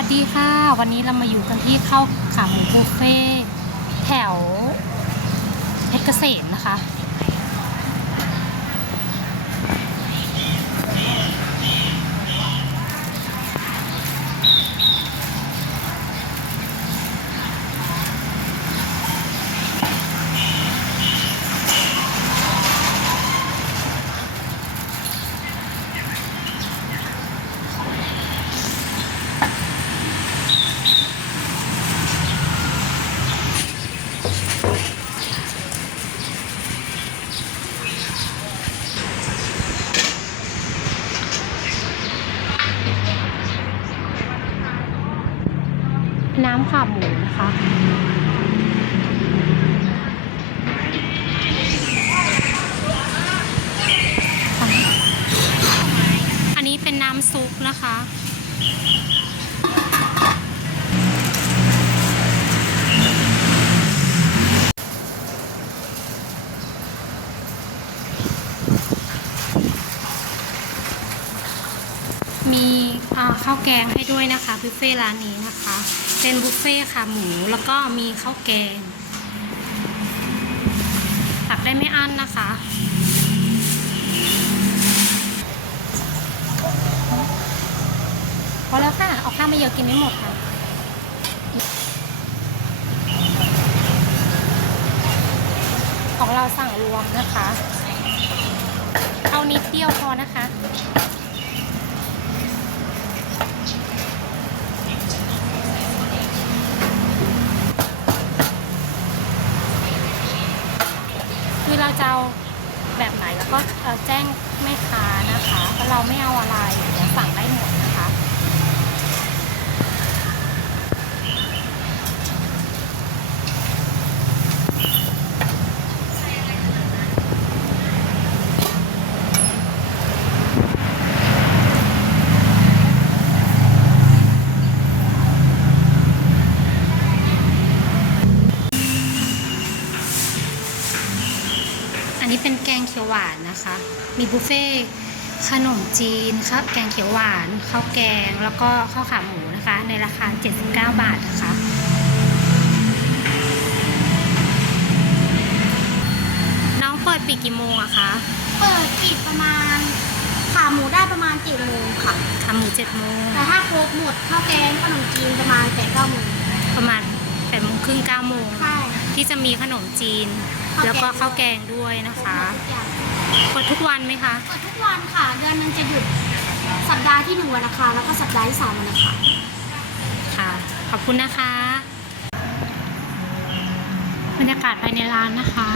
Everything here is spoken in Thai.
วัสดีค่ะ วันนี้เรามาอยู่กันที่ข้าวขาหมูบุฟเฟ่แถวเพชรเกษมนะคะ น้ำขาหมูนะคะอันนี้เป็นน้ำซุปนะคะมี ข้าวแกงให้ด้วยนะคะบุฟเฟ่ร้านนี้นะคะ เป็นบุฟเฟ่ค่ะหมูแล้วก็มีข้าวแกงตักได้ไม่อั้นนะคะพอแล้วค่ะเอาข้าวมาเยอะกินไม่หมดค่ะของเราสั่งรวมนะคะ เอานิดเดียวพอนะคะ เราจะเอาแบบไหนแล้วก็แจ้งแม่ค้านะคะเพราเราไม่เอาอะไรเดี๋ยวสั่งได้หมด นะคะอันนี้เป็นแกงเขียวหวานนะคะ มีบุฟเฟ่ต์ขนมจีนข้าวแกงเขียวหวานข้าวแกงแล้วก็ข้าวขาหมูนะคะ ในราคา 79 บาทนะคะน้องเปิดปีกกี่โมงอะคะ เปิดอีกประมาณขาหมูได้ประมาณเจ็ดโมงค่ะ ขาหมู7โมงแต่ถ้าครบหมดข้าวแกงขนมจีนประมาณแปดเก้าโมงประมาณ8โมงครึ่ง9โมงใช่ที่จะมีขนมจีน แล้วก็ข้าวแกงด้วยนะครบคะหมดทุกอย่างเปิดทุกวันไหมคะเปิดทุกวันค่ะ เดือนหนึงจะหยุดสัปดาห์ที่หนึ่งวันอังคารแล้วก็สัปดาห์ที่สามวันอังคารค่ะ ขอบคุณนะคะ บรรยากาศภายในร้านนะคะ